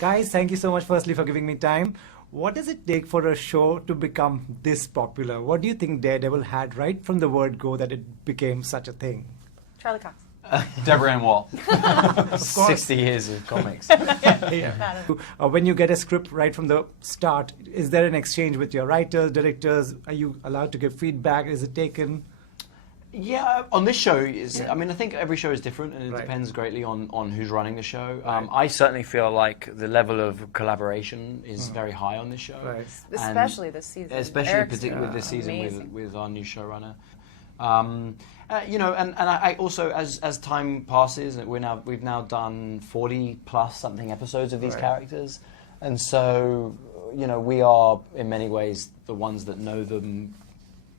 Guys, thank you so much firstly for giving me time. What does it take for a show to become this popular? What do you think Daredevil had right from the word go that it became such a thing? Charlie Cox. Deborah and Woll. Of course. 60 years of comics. When you get a script right from the start, is there an exchange with your writers, directors? Are you allowed to give feedback? Is it taken? Yeah, on this show, I mean, I think every show is different, and it Right. depends greatly on who's running the show. I certainly feel like the level of collaboration is very high on this show. Right. Especially this season. Especially Eric's particularly with this season amazing. with our new showrunner. You know, and I also, as time passes, we've now done 40 plus something episodes of these Right. characters, and so you know we are in many ways the ones that know them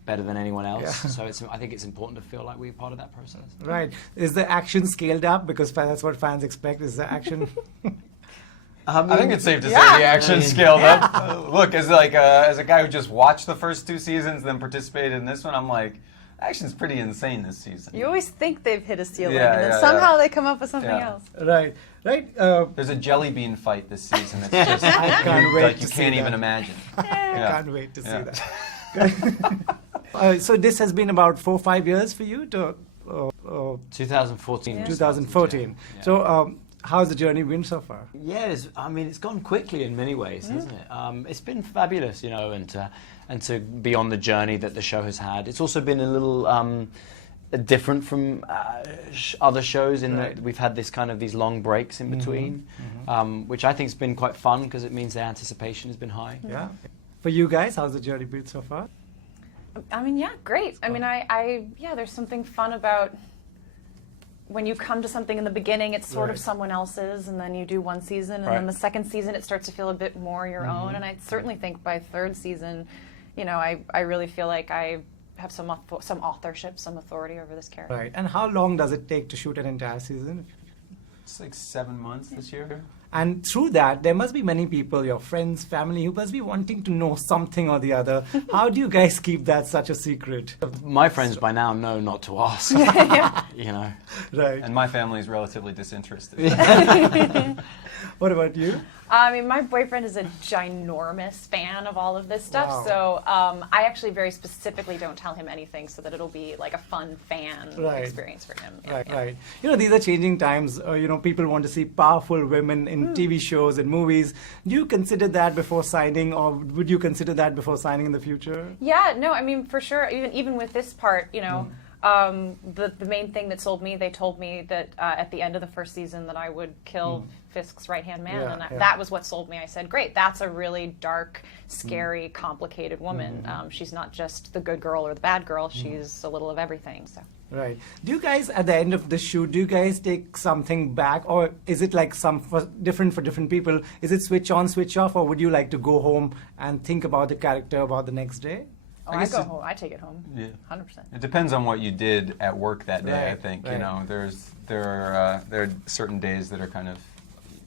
better than anyone else. Yeah. So I think it's important to feel like we're part of that process. Right. Is the action scaled up? Because that's what fans expect. Is the action... I think it's safe to say the action scaled up. Look, as a guy who just watched the first 2 seasons, then participated in this one, I'm like, action's pretty insane this season. You always think they've hit a ceiling, Yeah, and then yeah, somehow they come up with something Yeah. else. Right. Right. There's a jelly bean fight this season that's just can't wait like to you see can't even that. imagine. I Yeah. can't wait to see Yeah. that. So this has been about 4 or 5 years for you to 2014. Yeah. 2014. Yeah. So how's the journey been so far? Yeah, I mean, it's gone quickly in many ways, hasn't it? It's been fabulous, you know, and to be on the journey that the show has had. It's also been a little different from other shows in that we've had these long breaks in between, which I think has been quite fun because it means the anticipation has been high. Yeah. For you guys, how's the journey been so far? I mean, yeah, great. I mean, there's something fun about when you come to something in the beginning, it's sort of Right. someone else's, and then you do one season, and then the second season, it starts to feel a bit more your own. And I certainly think by third season, you know, I really feel like I have some authorship, some authority over this character. Right. And how long does it take to shoot an entire season? It's like 7 months this year. And through that, there must be many people, your friends, family, who must be wanting to know something or the other. How do you guys keep that such a secret? My friends by now know not to ask, you know. Right. And my family is relatively disinterested. What about you? I mean, my boyfriend is a ginormous fan of all of this stuff, Wow. so I actually very specifically don't tell him anything so that it'll be like a fun fan Right. experience for him. Yeah, Right, yeah. right. You know, these are changing times. You know, people want to see powerful women in TV shows and movies. Do you consider that before signing, or would you consider that before signing in the future? Yeah, no, I mean, for sure, even with this part, you know, the main thing that sold me, they told me that at the end of the first season that I would kill Fisk's right-hand man, Yeah, and yeah. that was what sold me. I said, great, that's a really dark, scary, complicated woman. She's not just the good girl or the bad girl, she's a little of everything, so. Right. Do you guys, at the end of the shoot, do you guys take something back, or is it like different for different people? Is it switch on, switch off, or would you like to go home and think about the character about the next day? Oh, I I guess go it- home. I take it home. Yeah. 100%. It depends on what you did at work that day. I Right, think right. you know there are certain days that are kind of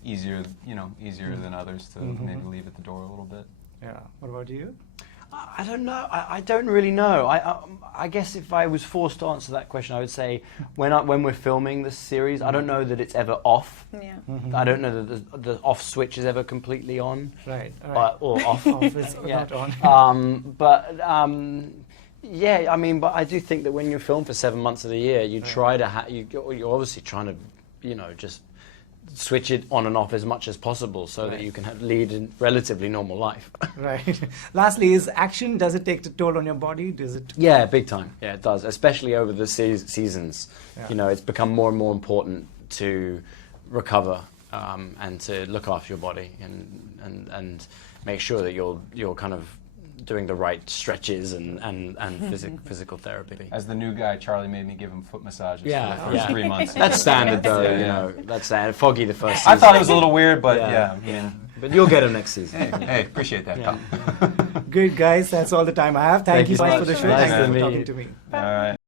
easier than others to maybe leave at the door a little bit. Yeah. What about you? I don't know. I don't really know. I guess if I was forced to answer that question, I would say when we're filming this series, I don't know that it's ever off. Yeah. I don't know that the off switch is ever completely on. Right. Right. Or off. Off is Yeah. not on. Yeah, I mean, but I do think that when you film for 7 months of the year, you try to you're obviously trying to, you know, just switch it on and off as much as possible so that you can lead a relatively normal life. Right. Lastly, is action, does it take a toll on your body? Does it? Yeah, big time. Yeah, it does, especially over the seasons. Yeah. You know, it's become more and more important to recover and to look after your body and make sure that you're kind of doing the right stretches and physical therapy. As the new guy, Charlie made me give him foot massages Yeah, for the first yeah. 3 months. That's standard though, Yeah, you yeah. know. That's standard. Foggy the first season. I thought it was a little weird, but Yeah. yeah, I mean, But you'll get him next season. hey, appreciate that, Yeah. pal. Great, guys. That's all the time I have. Thank you so much for the show. Nice Thanks to for meet talking you. to me. All right.